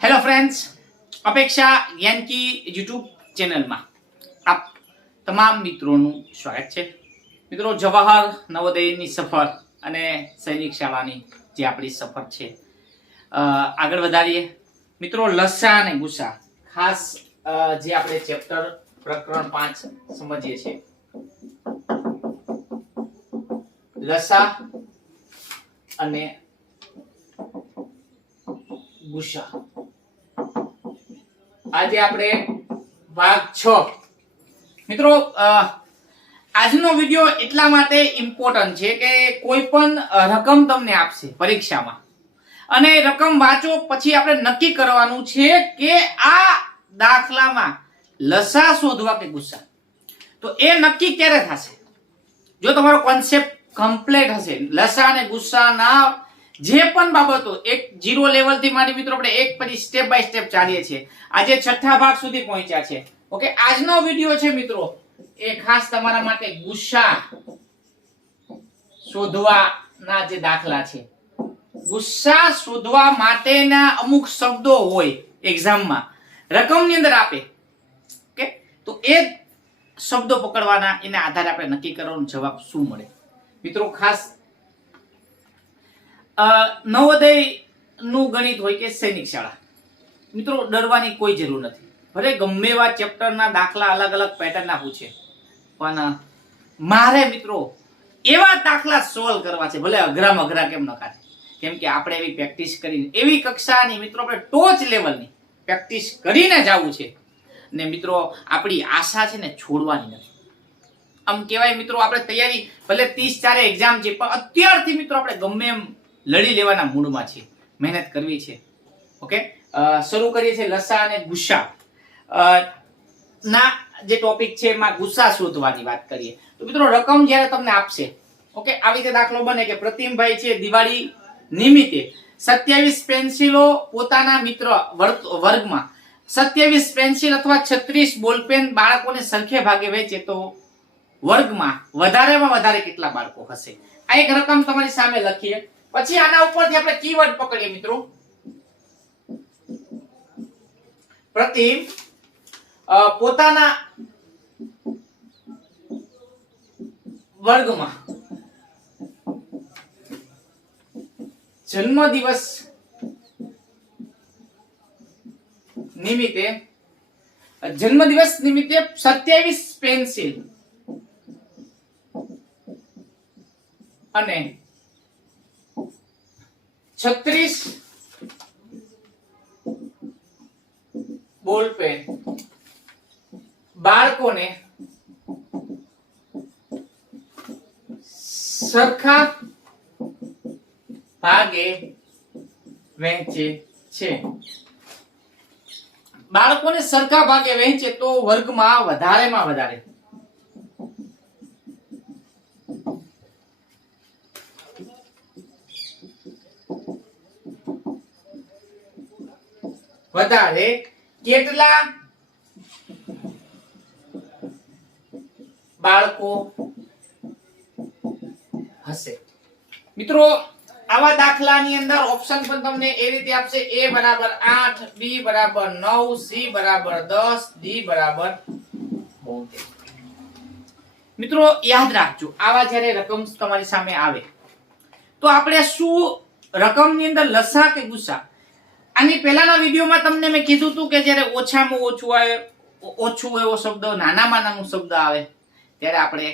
Hello friends, अपेक्षा ज्ञान की यूट्यूब चैनल में आप तमाम मित्रों स्वागत है। मित्रों, जवाहर नवोदयની સફર અને સૈનિક શાળાની જે આપણી સફર છે આગળ વધારીએ। મિત્રો, લસા અને ગુસા ખાસ જે આપણે ચેપ્ટર પ્રકરણ 5 સમજીએ છીએ, લસા અને ગુસા। આજે આપણે ભાગ 6। મિત્રો, આજનો વિડિયો એટલા માટે ઇમ્પોર્ટન્ટ છે કે કોઈ પણ રકમ તમને આપશે પરીક્ષામાં અને રકમ વાંચો પછી આપણે નક્કી કરવાનું છે કે આ દાખલામાં લસા શોધવા કે ગુસા, તો એ નક્કી ક્યારે થશે? જો તમારો કોન્સેપ્ટ કમ્પ્લીટ હશે, લસા અને ગુસાના જે પણ બાબતો એક 0 લેવલ થી માંડી મિત્રો આપણે એક પછી સ્ટેપ બાય સ્ટેપ ચાલીએ છીએ। આજે 6થા ભાગ સુધી પહોંચ્યા છે। ઓકે, આજનો વિડિયો છે મિત્રો એ ખાસ તમારા માટે ગુસા શોધવાના જે દાખલા છે, ગુસા શોધવા માટેના અમુક શબ્દો હોય એક્ઝામમાં રકમની અંદર આપે, ઓકે, તો એ શબ્દો પકડવાના, એના આધારે આપણે નક્કી કરવાનો જવાબ શું મળે। મિત્રો, ખાસ નવોદય નું ગણિત હોય કે સૈનિક શાળા, મિત્રો ડરવાની કોઈ જરૂર નથી। ભલે ગમે એવા ચેપ્ટરના દાખલા અલગ અલગ પેટર્નના પૂછે, પણ મારે મિત્રો એવા દાખલા સોલ્વ કરવા છે, ભલે અઘરામાં અઘરા કેમ ન કાઢે, કેમ કે આપણે એવી પ્રેક્ટિસ કરીને એવી કક્ષાની મિત્રો આપણે ટોચ લેવલની પ્રેક્ટિસ કરીને જવું છે ને મિત્રો આપણી આશા છે ને છોડવાની નથી। આમ કહેવાય મિત્રો, આપણે તૈયારી ભલે 30-4 એક્ઝામ છે, પણ અત્યારથી મિત્રો આપણે ગમે એમ લડી લેવાના મૂડમાં છે, મહેનત કરવી છે। ઓકે, શરૂ કરીએ છીએ લસા અને ગુસા ના જે ટોપિક છે એમાં ગુસા શોધવાની વાત કરીએ। તો મિત્રો, રકમ જ્યારે તમને આપશે, ઓકે, આવી રીતે દાખલો બને કે પ્રતિમભાઈ છે દિવાળી નિમિત્તે 27 પેન્સિલો પોતાના મિત્ર વર્ગમાં 27 પેન્સિલ અથવા 36 બોલપેન બાળકોને સરખે ભાગે વેચે તો વર્ગમાં વધારેમાં વધારે કેટલા બાળકો હશે? આ એક રકમ તમારી સામે લખીએ, પછી આના ઉપરથી આપણે કીવર્ડ પકડીએ મિત્રો। પ્રતિમ પોતાના વર્ગમાં જન્મદિવસ નિમિત્તે 27 પેન્સિલ અને 36 બોલપેન બાળકોને સરખા ભાગે વહેંચે છે। બાળકોને સરખા ભાગે વહેંચે તો વર્ગમાં વધારેમાં વધારે કેટલા બાળકો હશે? મિત્રો, આવા દાખલાની અંદર ઓપ્શન પણ તમને એ રીતે આપશે: a બરાબર 8, b બરાબર 9, c બરાબર 10, d બરાબર 72। મિત્રો યાદ રાખજો, આવા જ્યારે રકમ તમારી સામે આવે તો આપણે શું રકમની અંદર લસા કે ગુસા, આની પહેલાના વિડીયોમાં તમને મેં કીધું હતું કે જ્યારે ઓછામાં ઓછું એવો શબ્દ, નાનામાં નાનો શબ્દ આવે ત્યારે આપણે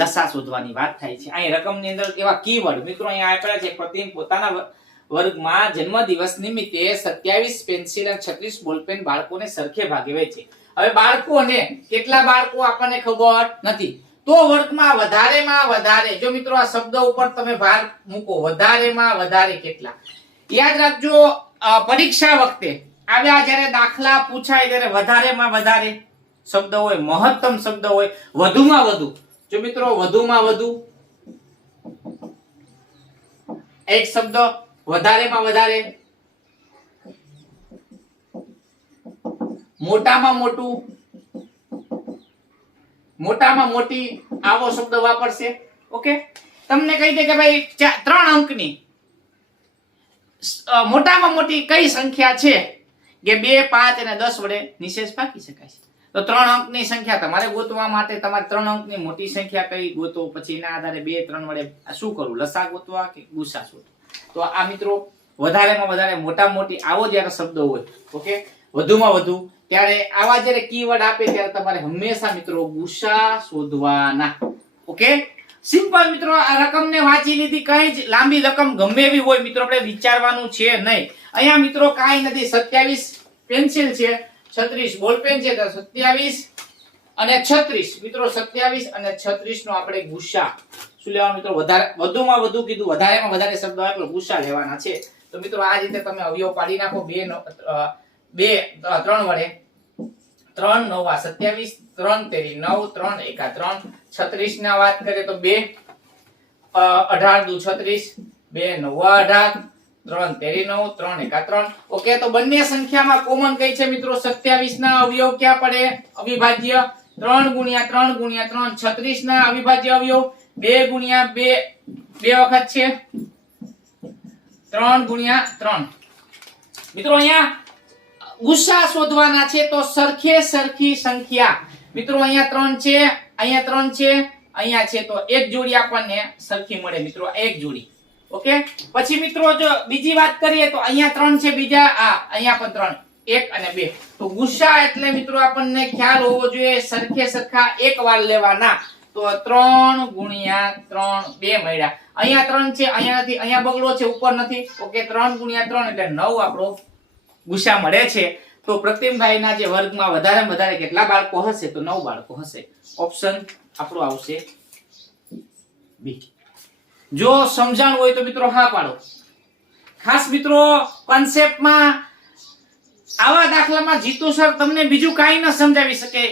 લસા શોધવાની વાત થાય છે। અહીં રકમની અંદર એવા કીવર્ડ મિત્રો અહીંયા આપેલા છે: પ્રતિમ પોતાના વર્ગમાં જન્મદિવસ નિમિત્તે 27 પેન્સિલ અને 36 બોલપેન બાળકોને સરખે ભાગે વેચે। હવે બાળકોને કેટલા બાળકો આપણને ખબર નથી, તો વર્ગમાં વધારેમાં વધારે, જો મિત્રો આ શબ્દ ઉપર તમે ભાર મૂકો, વધારેમાં વધારે કેટલા, યાદ રાખજો પરીક્ષા વખતે આવ્યા જ્યારે દાખલા પૂછાય ત્યારે વધારેમાં વધારે શબ્દ હોય, મહત્તમ શબ્દ હોય, વધુમાં વધુ, જો મિત્રો વધુમાં વધુ એક શબ્દ, વધારેમાં વધારે, મોટામાં મોટું, મોટામાં મોટી, આવો શબ્દ વાપરશે। ઓકે, તમને કહી દે કે ભાઈ 3 અંકની મોટામાં મોટી કઈ સંખ્યા છે કે 2, 5 અને 10 વડે નિશેષ ભાગી શકાય છે. તો 3 અંકની સંખ્યા તમારે ગોતવા માટે તમારે 3 અંકની મોટી સંખ્યા કઈ ગોતો, પછી એના આધારે 2, 3 વડે શું કરવું, લસા ગોતવા કે ગુસા શોધવા. તો આ મિત્રો વધારેમાં વધારે મોટા મોટી આવો જ્યારે શબ્દો હોય, ઓકે, વધુમાં વધુ ત્યારે આવા જ્યારે કીવર્ડ આપે ત્યારે તમારે હંમેશા મિત્રો ગુસા શોધવાના. ઓકે, સિમ્પલ મિત્રો. આ રકમને વાંચી લીધી, કઈ જ લાંબી રકમ ગમે એવી હોય મિત્રો આપણે વિચારવાનું છે નહીં. અહીંયા મિત્રો કાંઈ નથી. 27 પેન્સિલ છે, 36 બોલપેન છે, તો 27 અને 36 મિત્રો 27 અને 36 નો આપણે ગુસા શું લેવાનું મિત્રો, વધારે વધુમાં વધુ કીધું, વધારેમાં વધારે શબ્દો આપેલો ગુસા લેવાના છે. તો મિત્રો આ રીતે તમે અવયવ પાડી નાખો 3 વડે. 3 9 27, 3 તેરી 9, 3 એકા 3, 36 ના વાત કરીએ તો 2 18 દુ 36, 2 9 18, 3 તેરી 9, 3 એકા 3. ઓકે, તો બંને સંખ્યામાં કોમન કઈ છે મિત્રો, 27 ના અવયવ ક્યાં પડે, અવિભાજ્ય 3 ગુણ્યા 3 ગુણ્યા 3. 36 ના અવિભાજ્ય અવયવ 2 ગુણ્યા 2 બે વખત છે, 3 ગુણ્યા 3. મિત્રો અહીંયા ગુસા શોધવાના છે, તો સરખે સરખી સંખ્યા મિત્રો અહીંયા 3 છે, અહીંયા 3 છે, અહીંયા છે, તો એક જોડી આપણને સરખી મળે મિત્રો, એક જોડી. ઓકે, પછી મિત્રો જો બીજી વાત કરીએ તો અહીંયા 3 છે, બીજા અહીંયા પણ 3, 1 અને 2. તો ગુસા એટલે મિત્રો આપણને ખ્યાલ હોવો જોઈએ સરખે સરખા એક વાર લેવાના. તો 3 ગુણ્યા 3 2 મળ્યા. અહીંયા 3 છે, અહીંયા નથી, અહીંયા બગડો છે, ઉપર નથી. ઓકે, 3 ગુણ્યા 3 એટલે 9 આપણો ગુસા મળે છે. તો પ્રતિમભાઈના જે વર્ગમાં વધારેમાં વધારે કેટલા બાળકો હશે, તો 9 બાળકો હશે. ઓપ્શન આપણો આવશે બી. જો સમજણ હોય તો મિત્રો હા પાડો. ખાસ મિત્રો કોન્સેપ્ટમાં આવા દાખલામાં જીતુ સર તમને બીજું કાંઈ ન સમજાવી શકે,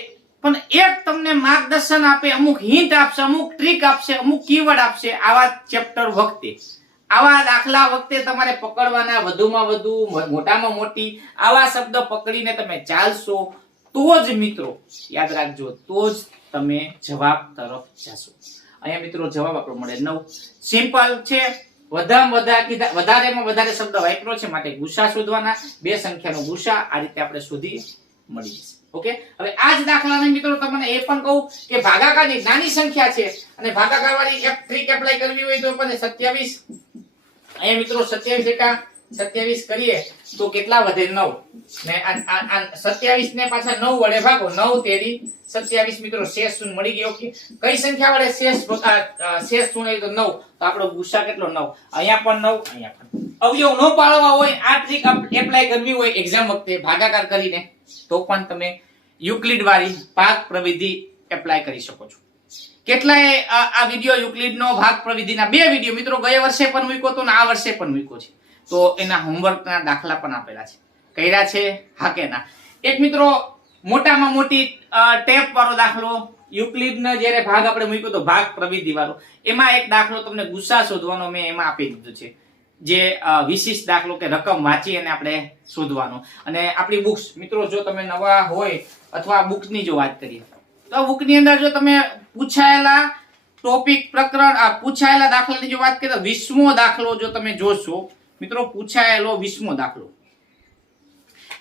પણ એક તમને માર્ગદર્શન આપે, અમુક હિન્ટ આપશે, અમુક ટ્રીક આપશે, અમુક કીવર્ડ આપશે. આવા ચેપ્ટર વખતે, આવા દાખલા વખતે તમારે પકડવાના, વધુમાં વધુ મોટામાં મોટી આવા શબ્દ પકડીને તમે ચાલશો તો જ મિત્રો યાદ રાખજો, તો જ તમે જવાબ તરફ જશો. અહીંયા મિત્રો જવાબ આપણો મળે 9. સિમ્પલ છે. વધારેમાં વધારે શબ્દ વાપરો છે માટે ગુસા શોધવાના, બે સંખ્યાનો ગુસા આ રીતે આપણે શોધી મળી જશે. ઓકે, હવે આ જ દાખલાને મિત્રો તમને એ પણ કહું કે ભાગાકારની નાની સંખ્યા છે અને ભાગાકાર વાળી એક ટ્રીક એપ્લાય કરવી હોય તો પણ 27 અહીંયા મિત્રો 27 એકા 27 કરીએ તો કેટલા વધે 9 ને 27 ને પાછા 9 વડે ભાગો, 9 તેરી 27 મિત્રો શેષ શૂન્ય મળી ગયો. ઓકે, કઈ સંખ્યા વડે શેષ શૂન્ય તો 9, તો આપણો ગુસા કેટલો 9. અહીંયા પણ 9, અહીંયા પણ. અવયવ ન પાડવા હોય, આ ટ્રીક એપ્લાય કરવી હોય એક્ઝામ વખતે ભાગાકાર કરીને, તો પણ તમે યુક્લિડ વાળી ભાગ પ્રવિધિ એપ્લાય કરી શકો છો. કેટલાય આ વિડિયો યુક્લિડનો ભાગ પ્રવિધિના 2 વિડિયો મિત્રો ગયા વર્ષે પણ મૂક્યો તો ને આ વર્ષે પણ મૂક્યો છે. તો એના હોમવર્કના દાખલા પણ આપેલા છે. કર્યા છે હા કે ના? એક મિત્રો મોટામાં મોટી ટેપ વાળો દાખલો યુક્લિડનો જ્યારે ભાગ આપણે મૂક્યો તો ભાગ પ્રવિધિ વાળો, એમાં એક દાખલો તમને ગુસા શોધવાનો મેં એમાં આપી દીધો છે. જે વિશિષ્ટ દાખલો કે રકમ વાંચી અને આપણે શોધવાનો. અને આપણી બુક્સ મિત્રો જો તમે નવા હોય અથવા બુક્સની જો વાત કરીએ તો બુકની અંદર જો તમે પૂછાયેલા ટોપિક પ્રકરણ પૂછાયેલા દાખલાની જો વાત કરીએ તો 20મો દાખલો જો તમે જોશો મિત્રો, પૂછાયેલો 20મો દાખલો,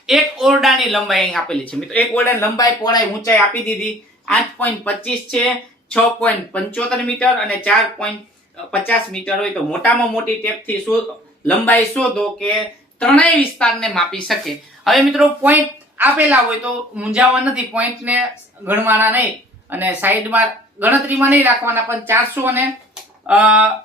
એક ઓરડાની લંબાઈ અહીં આપેલી છે મિત્રો. એક ઓરડાની લંબાઈ, પહોળાઈ, ઊંચાઈ આપી દીધી. 8.25 છે, 6.75 મીટર અને 4.50 મીટર હોય તો મોટામાં મોટી ટેપથી લંબાઈ શોધો કે ત્રણેય વિસ્તારને માપી શકે. હવે મિત્રો પોઈન્ટ આપેલા હોય તો મૂંઝાવા નથી, પોઈન્ટને ગણવાના નહીં અને સાઈડમાં ગણતરીમાં નહીં રાખવાના, પણ 400 અને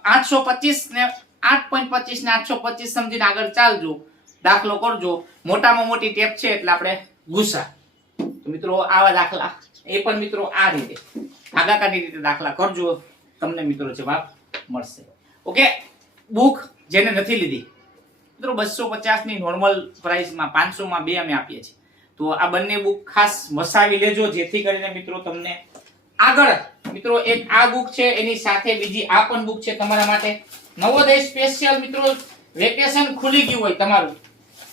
825 ને 8.25 ને 825 સમજીને આગળ ચાલજો, દાખલો કરજો. મોટામાં મોટી ટેપ છે એટલે આપણે ગુસા. તો મિત્રો આવા દાખલા એ પણ મિત્રો આ રીતે ભાગાકારની રીતે દાખલા કરજો, તમને મિત્રો જવાબ મળશે. ઓકે, બુક જેને નથી લીધી મિત્રો 250 ની નોર્મલ પ્રાઇસમાં 500 માં 2 અમે આપીએ છીએ. તો આ બંને બુક ખાસ વસાવી લેજો, જેથી કરીને મિત્રો તમને આગળ મિત્રો એક આ બુક છે એની સાથે બીજી આ પણ બુક છે તમારા માટે. નવોદય સ્પેશિયલ મિત્રો વેકેશન ખુલી ગયું હોય તમારું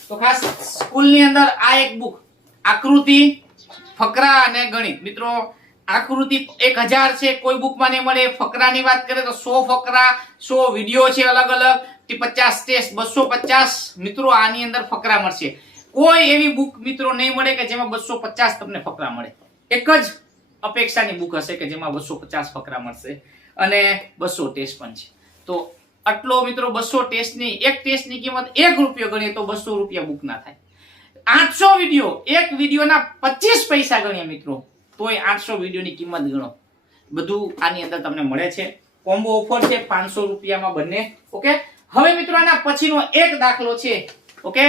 તો ખાસ સ્કૂલની અંદર આ એક બુક આકૃતિ, ફકરા અને ગણિત. મિત્રો આકૃતિ 1000 છે, કોઈ બુકમાં નહીં મળે. ફકરાની વાત કરીએ તો 100 ફકરા, 100 વિડિયો છે અલગ અલગ, 50 ટેસ્ટ, 250 મિત્રો આની અંદર ફકરા મળશે. કોઈ એવી બુક મિત્રો નહીં મળે કે જેમાં 250 તમને ફકરા મળે. એક જ અપેક્ષાની બુક હશે કે જેમાં 250 ફકરા મળશે અને 200 ટેસ્ટ પણ છે. તો આટલો મિત્રો 200 ટેસ્ટની એક ટેસ્ટની કિંમત 1 રૂપિયો ગણીએ તો 200 રૂપિયા બુક ના થાય. 800 વિડીયો, એક વિડીયોના 25 પૈસા ગણીએ મિત્રો તોય 800 વિડીયોની કિંમત ગણો. બધું આની અંદર તમને મળે છે. કોમ્બો ઓફર છે 500 રૂપિયામાં બંને. ઓકે, હવે મિત્રો આના પછીનો એક દાખલો છે ઓકે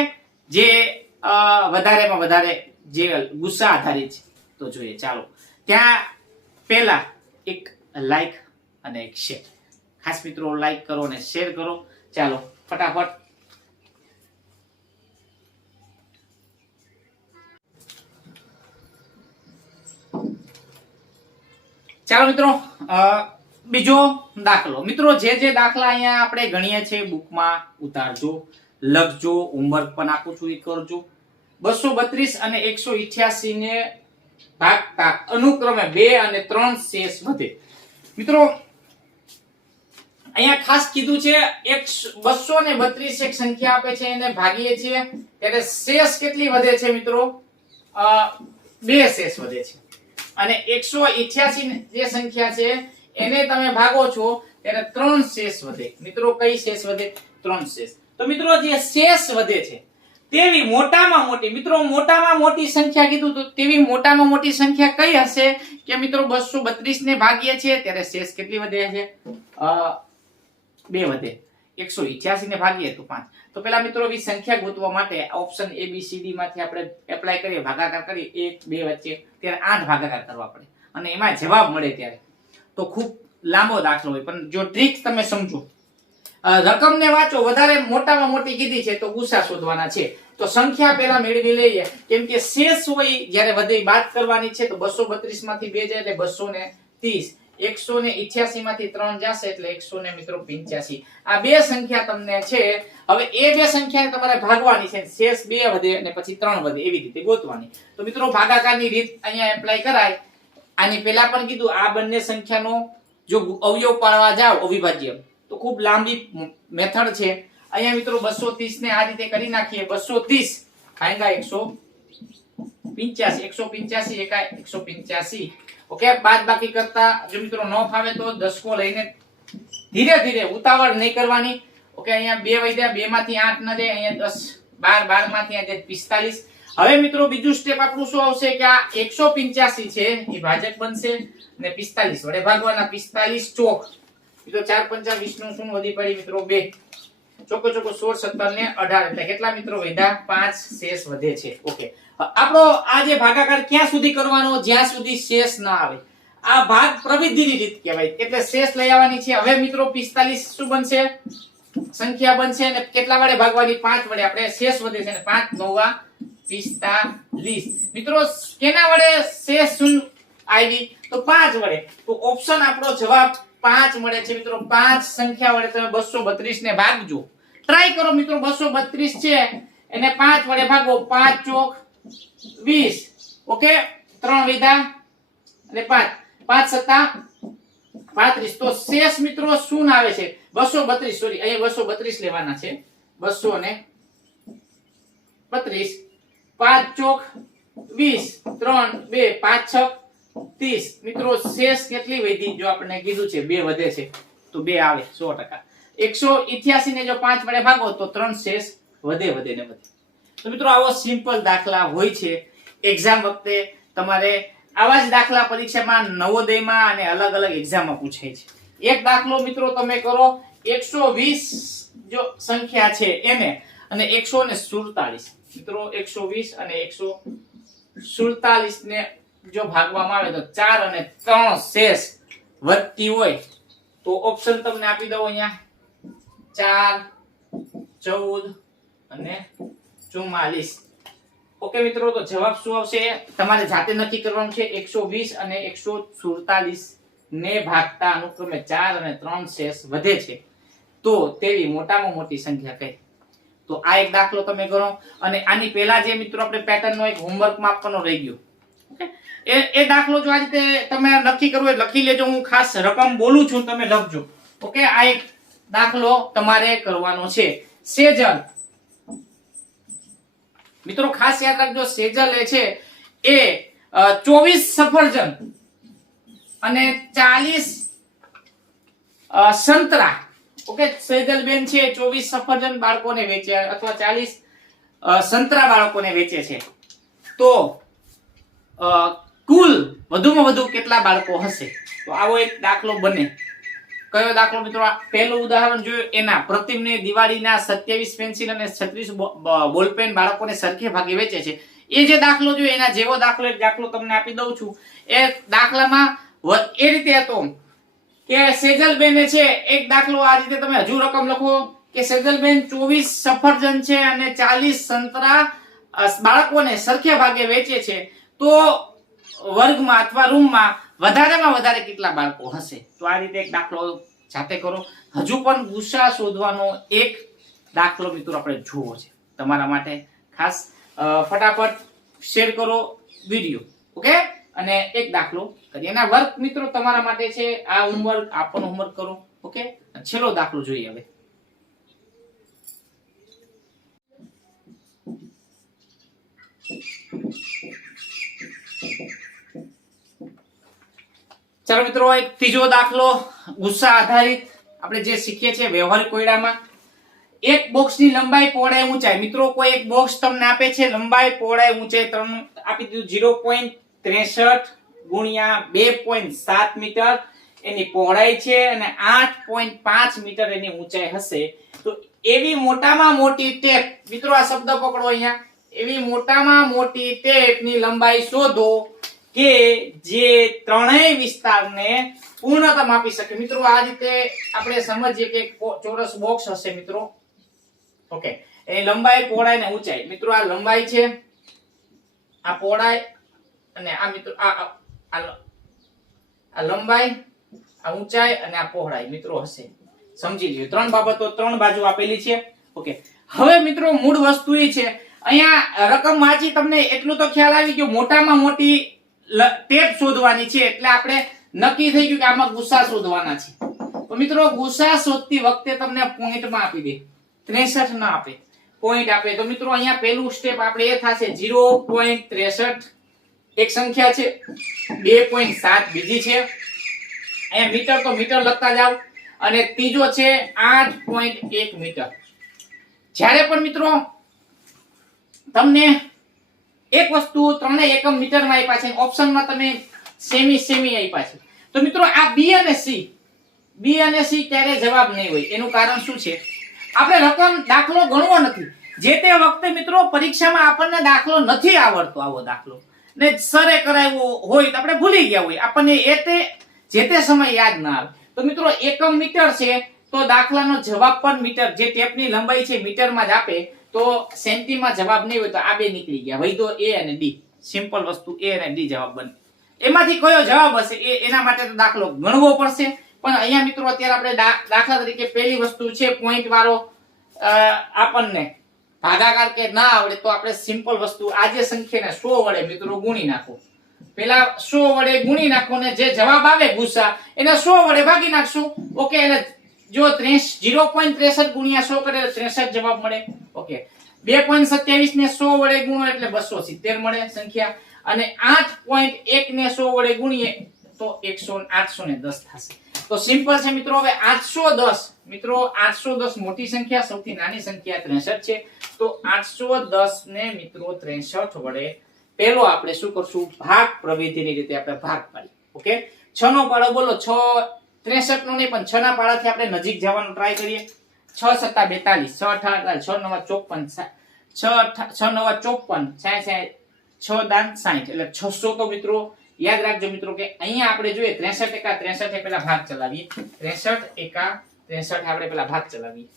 જે વધારેમાં વધારે જે ગુસ્સા આધારિત છે. તો જોઈએ ચાલો. ત્યાં પહેલા એક લાઈક અને એક શેર. ખાસ મિત્રો લાઈક કરો અને શેર કરો. ચાલો ફટાફટ. ચાલો મિત્રો બીજો દાખલો. મિત્રો જે દાખલા અહીંયા આપણે ગણીએ છીએ બુકમાં ઉતારજો, લખજો, હોમવર્ક પણ આપું છું એ કરજો. 232 અને 188 ને ભાગતા અનુક્રમે 2 અને 3 શેષ વધે. મિત્રો અહીંયા ખાસ કીધું છે 232 એક સંખ્યા આપે છે એને ભાગીએ છીએ ત્યારે શેષ કેટલી વધે છે મિત્રો? 2 શેષ વધે છે. અને 188 જે સંખ્યા છે એને તમે ભાગો છો ત્યારે 3 શેષ વધે. મિત્રો કઈ શેષ વધે? 3 શેષ. તો મિત્રો જે શેષ વધે છે તેવી મોટામાં મોટી, મિત્રો મોટામાં મોટી સંખ્યા કીધું તો તેવી મોટામાં મોટી સંખ્યા કઈ હશે કે મિત્રો 232 ને ભાગીએ છીએ ત્યારે શેષ કેટલી વધે છે? 2 વધે. 188 ને ભાગીએ તો 5. તો પેલા મિત્રો વી સંખ્યા ગોતવા માટે option A B C D માંથી આપણે એપ્લાય કરીએ, ભાગાકાર કરીએ 1 2 વચ્ચે ત્યારે 8 ભાગાકાર કરવા પડે અને એમાં જવાબ મળે ત્યારે. તો ખૂબ લાંબો દાખલો હોય પણ જો ટ્રિક તમે સમજો, રકમને વાંચો, વધારે મોટામાં મોટી કીધી છે તો ગુસા શોધવાના છે. તો સંખ્યા પહેલા મેળવી લઈએ કેમ કે શેષ હોય જ્યારે વધે બાદ કરવાની છે. તો 232 માંથી 2 જાય એટલે 230. 188 માંથી 3 જશે એટલે 100 ને મિત્રો 85. આ બે સંખ્યા તમને છે. હવે એ બે સંખ્યાને તમારે ભાગવાની છે. શેષ 2 વધે અને પછી 3 વધે એવી રીતે ગોતવાની. તો મિત્રો ભાગાકારની રીત અહીંયા એપ્લાય કરાય. આની પહેલા પણ કીધું આ બંને સંખ્યાનો જો અવયવ પાડવા જાવ અવિભાજ્ય તો ખૂબ લાંબી મેથડ છે. અહીંયા મિત્રો 230 ને આ રીતે કરી નાખીએ. 230 ભાગ્યા 185, 185 એકા 185. ઓકે, બાદ બાકી કરતા જો મિત્રો ન ફાવે તો દસકો લઈને ધીરે ધીરે, ઉતાવળ નહીં કરવાની. ઓકે, અહીંયા 2 વધ્યા, 2 માંથી 8 ન જાય, અહીંયા 10, 12, 12 માંથી આ 45. હવે મિત્રો બીજું સ્ટેપ આપણું શું આવશે કે આ 185 છે એ ભાજક બનશે અને 45 વડે ભાગવાના. 45 ચોક મિત્રો 4 5 20 નું શું વધી પડી મિત્રો 2 ચોકો 16 17 ને 18 એટલે કેટલા મિત્રો વધ્યા? 5 શેષ વધે છે. ઓકે, આપણો આ જે ભાગાકાર ક્યાં સુધી કરવાનો? જ્યાં સુધી શેષ ના આવે. આ ભાગ પ્રવિધિની રીત કહેવાય એટલે શેષ લઈ આવવાની છે. હવે મિત્રો 45 શું બનશે? સંખ્યા બનશે અને કેટલા વડે ભાગવાની? 5 વડે. આપણે શેષ વધે છે અને 5 9 45. મિત્રો કેના વડે શેષ શૂન્ય આવી? તો 5 વડે. તો ઓપ્શન આપણો જવાબ 5 મળે છે મિત્રો. 5 સંખ્યા વડે તમે 232 ને ભાગજો. ટ્રાય કરો મિત્રો. 232 છે એને 5 વડે ભાગો. 5 ચોક 20. ઓકે, 3 વિધા અને 5 5 સત્તા 35. તો શેષ મિત્રો શું આવે છે? 232. સોરી, અહીંયા 232 લેવાના છે. 232. 5 ચોક 20, 3 2 5 6 30. મિત્રો શેષ કેટલી વધી? જો આપણે કીધું છે 2 વધે છે તો 2 આવે 100%. 188 ને જો 5 વડે ભાગો તો 3 શેષ વધે ને વધે. તો મિત્રો આવો સિમ્પલ દાખલા હોય છે. એક્ઝામ વખતે તમારે આવા જ દાખલા પરીક્ષામાં, નવોદયમાં અને અલગ અલગ એક્ઝામમાં પૂછાય છે. એક દાખલો મિત્રો તમે કરો 120 જો સંખ્યા છે એને અને 147. મિત્રો 120 અને 147 ને જો ભાગવામાં આવે તો 4 અને 3 શેષ વધતી હોય તો ઓપ્શન તમને આપી દઉં અહીંયા 4 14 અને 44. ઓકે મિત્રો, તો જવાબ શું આવશે તમારે જાતે નક્કી કરવાનું છે. 120 અને 147 ને ભાગતા અનુક્રમે 4 અને 3 શેષ વધે છે તો તેવી મોટામાં મોટી સંખ્યા કઈ? તો આ એક દાખલો તમે ગણો. અને આની પહેલા જે મિત્રો આપણે પેટર્નનો એક હોમવર્કમાં આપવાનો રહી ગયો. ઓકે, એ દાખલો જો આ રીતે તમે નક્કી કરવો હોય લખી લેજો. હું ખાસ રકમ બોલું છું તમે લખજો. ઓકે, આ એક દાખલો તમારે કરવાનો છે. સેજલ મિત્રો ખાસ યાદ રાખજો, સેજલ એ છે એ 24 સફરજન અને 40 સંતરા, ઓકે, સેજલ બેન છે 24 સફરજન બાળકોને વેચે અથવા 40 સંતરા બાળકોને વેચે છે, તો કુલ વધુમાં વધુ કેટલા બાળકો હશે? તો આવો એક દાખલો બને. કયો દાખલો મિત્રો? પહેલું ઉદાહરણ જોયું એના પ્રતિમને દિવાળીના 27 પેન્સિલ અને 36 બોલપેન બાળકોને સરખે ભાગે વેચે છે. એ જે દાખલો જોયો એના જેવો દાખલો એક દાખલો તમને આપી દઉં છું. એ દાખલામાં એ રીતે હતો કે સેજલબેન છે, એક દાખલો આ રીતે તમે હજુ રકમ લખો કે સેજલબેન 24 સફરજન છે અને 40 સંતરા બાળકોને સરખે ભાગે વેચે છે, તો વર્ગમાં અથવા રૂમમાં વધારેમાં વધારે કેટલા બાળકો હશે? તો આ રીતે એક દાખલો જાતે કરો. હજુ પણ ગુસ્સા શોધવાનો એક દાખલો મિત્રો આપણે જોવો છે તમારા માટે. ખાસ ફટાફટ શેર કરો વિડિયો, ઓકે, અને એક દાખલો કરીએ. એના વર્ક મિત્રો તમારા માટે છે. આ હોમવર્ક, આ પણ હોમવર્ક કરો, ઓકે. છેલ્લો દાખલો જોઈએ હવે. ચાલો મિત્રો, એક ત્રીજો દાખલો ગુસ્સા આધારિત આપણે જે શીખીએ છીએ વ્યવહારિક કોયડામાં. એક બોક્સની લંબાઈ, પહોળાઈ, ઊંચાઈ. મિત્રો કોઈ એક બોક્સ તમને આપે છે, લંબાઈ, પહોળાઈ, ઊંચાઈ ત્રણ આપી દીધું. 0.63 ગુણ્યા 2.7 મીટર એની પહોળાઈ છે અને 8.5 મીટર એની ઊંચાઈ હશે. તો એવી મોટામાં મોટી ટેપ, મિત્રો આ શબ્દ પકડો અહીંયા, એવી મોટામાં મોટી ટેપની લંબાઈ શોધો કે જે ત્રણેય વિસ્તારને પૂર્ણતા માપી શકે. મિત્રો આ રીતે આપણે સમજીએ કે ચોરસ બોક્સ હશે મિત્રો, ઓકે, એની લંબાઈ, પહોળાઈ અને ઊંચાઈ. મિત્રો આ લંબાઈ છે, આ પહોળાઈ અને આ મિત્રો આ લંબાઈ, આ ઊંચાઈ અને આ પહોળાઈ મિત્રો હશે. સમજી લ્યો, ત્રણ બાબતો ત્રણ બાજુ આપેલી છે, ઓકે. હવે મિત્રો મૂળ વસ્તુ એ છે, અહીંયા રકમ વાંચી તમને એટલું તો ખ્યાલ આવી ગયો, મોટામાં મોટી ટેપ શોધવાની છે, એટલે આપણે નક્કી થઈ ગયું કે આમાં ગુસ્સા શોધવાના છે. તો મિત્રો ગુસ્સા શોધતી વખતે તમને પોઈન્ટમાં આપી દે, 63 ના આપે, પોઈન્ટ આપે. તો મિત્રો અહીંયા પહેલું સ્ટેપ આપણે એ થશે 0.63 એક સંખ્યા છે, 2.7 બીજી છે, અહીંયા મીટર તો મીટર લખતા જાવ, અને ત્રીજો છે 8.1 મીટર. જ્યારે પણ મિત્રો તમને એક વસ્તુ ત્રણેય એકમ મીટરમાં આપ્યા છે, ઓપ્શનમાં તમે સેમી આપ્યા છે, તો મિત્રો આ બી અને સી ક્યારે જવાબ નહીં હોય. એનું કારણ શું છે? આપણે રકમ દાખલો ગણવો નથી. જે તે વખતે મિત્રો પરીક્ષામાં આપણને દાખલો નથી આવડતો, આવો દાખલો ને સરે કરાવ્યો હોય તો આપણે ભૂલી ગયા હોય, આપણને જે તે સમય યાદ ના આવે. તો મિત્રો એકમ મીટર છે, તો દાખલાનો જવાબ પણ મીટર, જે ટેપની લંબાઈ છે મીટરમાં જ આપે, તો સેન્ટીમાં જવાબ નહીં હોય તો આ બે નીકળી ગયા, વૈધો એ અને ડી. સિમ્પલ વસ્તુ એ અને ડી જવાબ બને. એમાંથી કયો જવાબ હશે એના માટે તો દાખલો ગણવો પડશે. પણ અહીંયા મિત્રો અત્યારે આપણે દાખલા તરીકે પહેલી વસ્તુ છે પોઈન્ટ વાળો, આપણને ભાગાકાર કે ના આવડે તો આપણે સિમ્પલ વસ્તુ, આ જે સંખ્યાને 100 વડે મિત્રો ગુણી નાખો. પેલા 100 વડે ગુણી નાખો ને જે જવાબ આવે ગુસ્સા એને 100 વડે ભાગી નાખશું, ઓકે. એટલે જો 0.63 ગુણ્યા 100 કરે 63 જવાબ મળે, ઓકે. 2.27 ને 100 વડે ગુણો એટલે 270 મળે સંખ્યા, અને 8.1 ને 100 વડે ગુણીએ તો 810 થશે. તો સિમ્પલ છે મિત્રો. હવે 810 મિત્રો, 810 મોટી સંખ્યા, સૌથી નાની સંખ્યા 63 છે, તો 810 ને મિત્રો 63 વડે પેલો આપણે શું કરશું? ભાગ પ્રવિધિની રીતે આપણે ભાગ પાડીએ, ઓકે. 6 નો પાડો બોલો, 6 63 નો નહીં પણ 6 ના પાડાથી આપણે નજીક જવાનો ટ્રાય કરીએ. 6 સત્તા 42, 6 અઠા 6 નવા 54, 6 નવા 54, 6 દાન 60, એટલે 600. તો મિત્રો યાદ રાખજો મિત્રો કે અહીંયા આપણે જોઈએ 63 એકા 63 એ પેલા ભાગ ચલાવીએ, 63 એકા 63 આપણે પેલા ભાગ ચલાવીએ.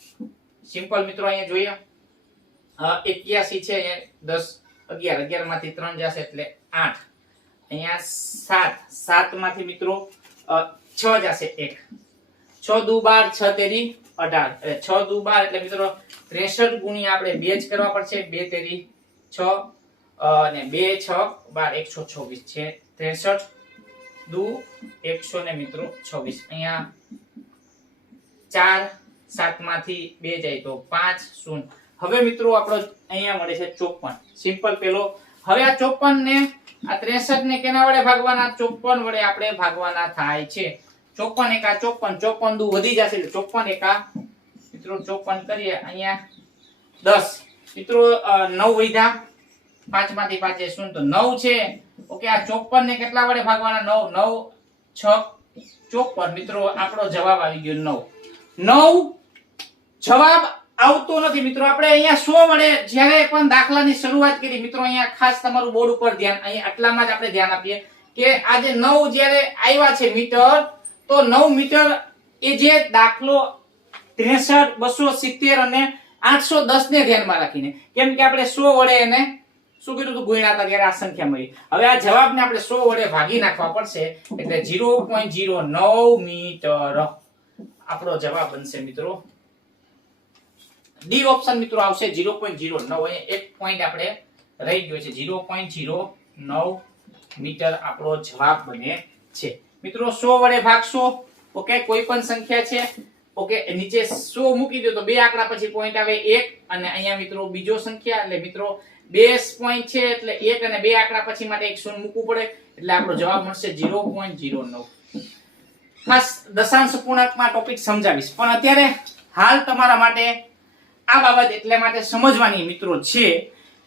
સિમ્પલ મિત્રો. અહીંયા જોઈએ 81 છે, અહીંયા 10 11 માંથી 3 જશે એટલે 8, અહીંયા 7 માંથી મિત્રો 6 જશે 1, 6 દુ 12, 6 તેરી 18, એટલે 6 દુ 12 એટલે મિત્રો 63 ગુણ્યા આપણે 2 જ કરવા પડશે, 2 તેરી 6 અને 2 6 12 124 છે, 63 દુ 100 ને મિત્રો 26. અહીંયા 4 7 માંથી 2 જાય તો 5 0. હવે મિત્રો આપણો અહીંયા મળે છે 54 સિમ્પલ પેલો હવે આ 54 ને આ 63 ને કેના વડે ભાગવાના 54 વડે આપણે ભાગવાના થાય છે 54 એકા 54 54 દુ વધી જશે એટલે 54 એકા મિત્રો 54 કરીએ અહીંયા 10 મિત્રો 9 વધ્યા 5 માંથી 5 શું તો 9 છે ઓકે આ 54 ને કેટલા વડે ભાગવાના 9 9 6 54 મિત્રો આપણો જવાબ આવી ગયો 9 જવાબ આવતો નથી મિત્રો આપણે અહીંયા 100 વડે જ્યારે પણ દાખલાની શરૂઆત કરી મિત્રો અહીંયા ખાસ તમારું બોર્ડ ઉપર ધ્યાન અહીંયા આટલામાં જ આપણે ધ્યાન આપીએ કે આ જે 9 જ્યારે આવ્યા છે મીટર તો 9 મીટર એ જે દાખલો 63 270 અને 810 ને ધ્યાનમાં રાખીને કેમ કે આપણે 100 વડે એને શું કીધું હતું ગુણ્યા હતા ત્યારે આ સંખ્યા મળી હવે આ જવાબને આપણે 100 વડે ભાગી નાખવા પડશે એટલે 0.09 મીટર આપણો જવાબ બનશે મિત્રો ડી ઓપ્શન મિત્રો આવશે 0.09 એક પોઈન્ટ આપણે રહી ગયો છે 0.09 મીટર આપણો જવાબ બને છે મિત્રો 100 વડે ભાગશો ઓકે કોઈ પણ સંખ્યા છે ઓકે નીચે 100 મૂકી દો તો બે આંકડા પછી પોઈન્ટ આવે 1 અને અહીંયા મિત્રો બીજો સંખ્યા એટલે મિત્રો બેઝ પોઈન્ટ છે એટલે 1 અને બે આંકડા પછી માટે એક શૂન્ય મૂકવું પડે એટલે આપણો જવાબ મળશે 0.09 ખાસ દશાંશ પૂર્ણાંકમાં ટોપિક સમજાવીશ પણ અત્યારે હાલ તમારા માટે આ બાબત એટલે માટે સમજવાની મિત્રો છે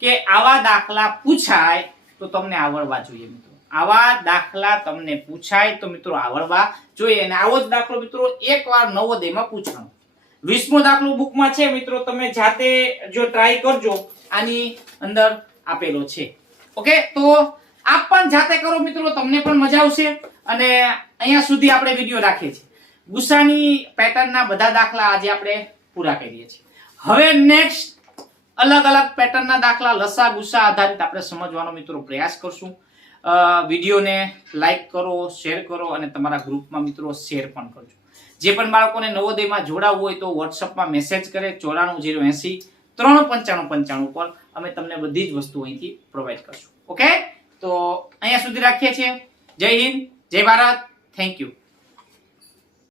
કે આવા દાખલા પૂછાય તો તમને આવડવા જોઈએ મિત્રો આવા દાખલા તમને પૂછાય તો મિત્રો આવડવા જોઈએ અને આવો જ દાખલો મિત્રો એકવાર નવોદયમાં પૂછવાનો 20મો દાખલો બુકમાં છે મિત્રો તમે જાતે જો ટ્રાય કરજો આની અંદર આપેલો છે ઓકે તો આપ પણ જાતે કરો મિત્રો તમને પણ મજા આવશે અને અહીંયા સુધી આપણે વિડિયો રાખીએ છીએ ગુસાની પેટર્નના બધા દાખલા આજે આપણે પૂરા કરીએ છીએ હવે નેક્સ્ટ અલગ અલગ પેટર્નના દાખલા લસા ગુસા આધારિત આપણે સમજવાનો મિત્રો પ્રયાસ કરશું વિડિયોને લાઈક કરો શેર કરો અને તમારા ગ્રુપમાં મિત્રો શેર પણ કરજો જે પણ બાળકોને નવોદયમાં જોડાવવું હોય તો WhatsAppમાં મેસેજ કરે 94080 39595 પર અમે તમને બધી જ વસ્તુ અહીંથી પ્રોવાઈડ કરશું ઓકે તો અહીંયા સુધી રાખીએ છીએ જય હિન્દ જય ભારત થેન્ક યુ